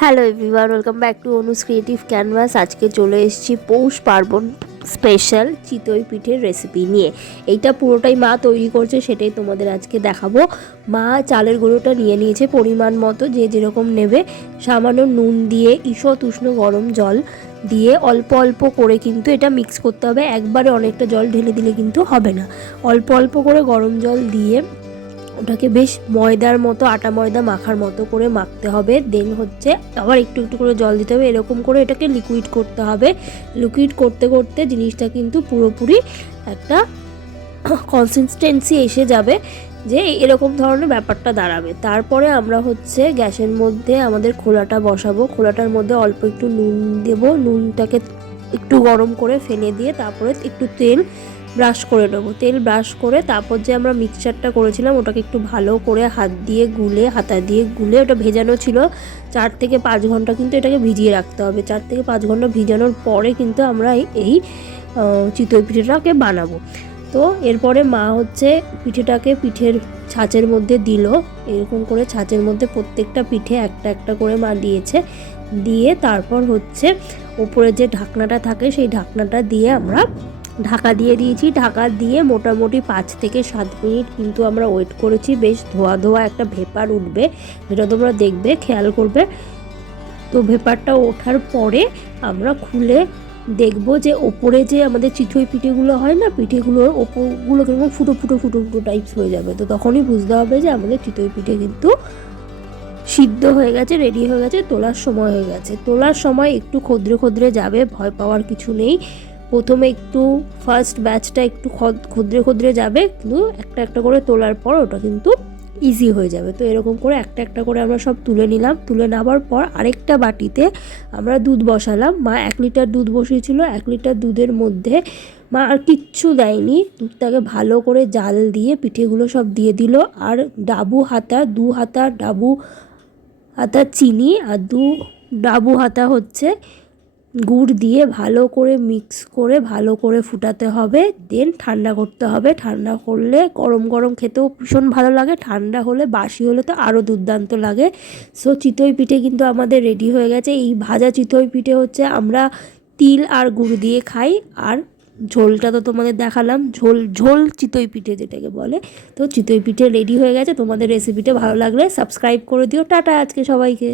Hello everyone, welcome back to Anu's creative canvas. আজকে চলে এসেছি পৌষ পার্বণ স্পেশাল চিতই পিঠের রেসিপি নিয়ে। এইটা পুরোটাই মা তৈরি করছে, সেটাই তোমাদের আজকে দেখাবো। মা চালের গুঁড়োটা নিয়ে নিয়েছে পরিমাণ মতো, যে যেরকম নেবে। সামান্য নুন দিয়ে ঈষৎ উষ্ণ গরম জল দিয়ে অল্প অল্প করে কিন্তু এটা মিক্স করতে হবে। একবারে অনেকটা জল ঢেলে দিলে কিন্তু হবে না। অল্প অল্প করে গরম জল দিয়ে ওটাকে বেশ ময়দার মতো, আটা ময়দা মাখার মতো করে মাখতে হবে। দেন হচ্ছে আবার একটু একটু করে জল দিতে হবে। এরকম করে এটাকে লিকুইড করতে হবে। লিকুইড করতে করতে জিনিসটা কিন্তু পুরোপুরি একটা কনসিস্টেন্সি এসে যাবে, যে এরকম ধরনের ব্যাপারটা দাঁড়াবে। তারপরে আমরা হচ্ছে গ্যাসের মধ্যে আমাদের খোলাটা বসাবো। খোলাটার মধ্যে অল্প একটু নুন দেব। নুনটাকে একটু গরম করে ফেলে দিয়ে তারপরে একটু তেল ব্রাশ করে নেবো। তেল ব্রাশ করে তারপর যে আমরা মিক্সচারটা করেছিলাম ওটাকে একটু ভালো করে হাতা দিয়ে গুলে ওটা ভেজানো ছিল 4 থেকে 5 ঘন্টা, কিন্তু এটাকে ভিজিয়ে রাখতে হবে। 4 থেকে 5 ঘন্টা ভিজানোর পরে কিন্তু আমরা এই চিতই পিঠেটাকে বানাবো। তো এরপরে মা হচ্ছে পিঠের ছাঁচের মধ্যে দিল। এরকম করে ছাঁচের মধ্যে প্রত্যেকটা পিঠে একটা একটা করে মা দিয়েছে। দিয়ে তারপর হচ্ছে ওপরে যে ঢাকনাটা থাকে সেই ঢাকনাটা দিয়ে আমরা ঢাকা দিয়ে দিয়েছি। ঢাকা দিয়ে মোটামুটি 5 থেকে 7 মিনিট কিন্তু আমরা ওয়েট করেছি। বেশ ধোয়া ধোয়া একটা ভেপার উঠবে, যেটা তোমরা দেখবে, খেয়াল করবে। তো ভেপারটা ওঠার পরে আমরা খুলে দেখব যে ওপরে যে আমাদের চিতই পিঠেগুলো হয় না, পিঠেগুলোর ওপরগুলো কেমন ফুটো ফুটো ফুটো ফুটো টাইপস হয়ে যাবে। তো তখনই বুঝতে হবে যে আমাদের চিতই পিঠে কিন্তু সিদ্ধ হয়ে গেছে, রেডি হয়ে গেছে, তোলার সময় হয়ে গেছে। তোলার সময় একটু খদ্রে খদ্রে যাবে, ভয় পাওয়ার কিছু নেই। প্রথমে একটু ফার্স্ট ব্যাচটা একটু খদ্রে খদ্রে যাবে, কিন্তু একটা একটা করে তোলার পর ওটা কিন্তু ইজি হয়ে যাবে। তো এরকম করে একটা একটা করে আমরা সব তুলে নিলাম। তুলে নেওয়ার পর আরেকটা বাটিতে আমরা দুধ বসালাম। মা 1 লিটার দুধ বসিয়েছিল। 1 লিটার দুধের মধ্যে মা আর কিচ্ছু দেয়নি, দুধটাকে ভালো করে জাল দিয়ে পিঠেগুলো সব দিয়ে দিল। আর দু হাতা ডাবু হাতা চিনি আর 2 ডাবু হাতা হচ্ছে গুড় দিয়ে ভালো করে মিক্স করে ভালো করে ফুটাতে হবে। দেন ঠান্ডা করতে হবে। ঠান্ডা করলে গরম গরম খেতেও ভীষণ ভালো লাগে, ঠান্ডা হলে বাসি হলে তো আরও দুর্দান্ত লাগে। সো চিতই পিঠে কিন্তু আমাদের রেডি হয়ে গেছে। এই ভাজা চিতই পিঠে হচ্ছে আমরা তিল আর গুড় দিয়ে খাই। আর ঝোলটা তো তোমাদের দেখালাম, ঝোল চিতই পিঠে যেটাকে বলে। তো চিতই পিঠে রেডি হয়ে গেছে। তোমাদের রেসিপিটা ভালো লাগলে সাবস্ক্রাইব করে দিও। টাটা আজকে সবাইকে।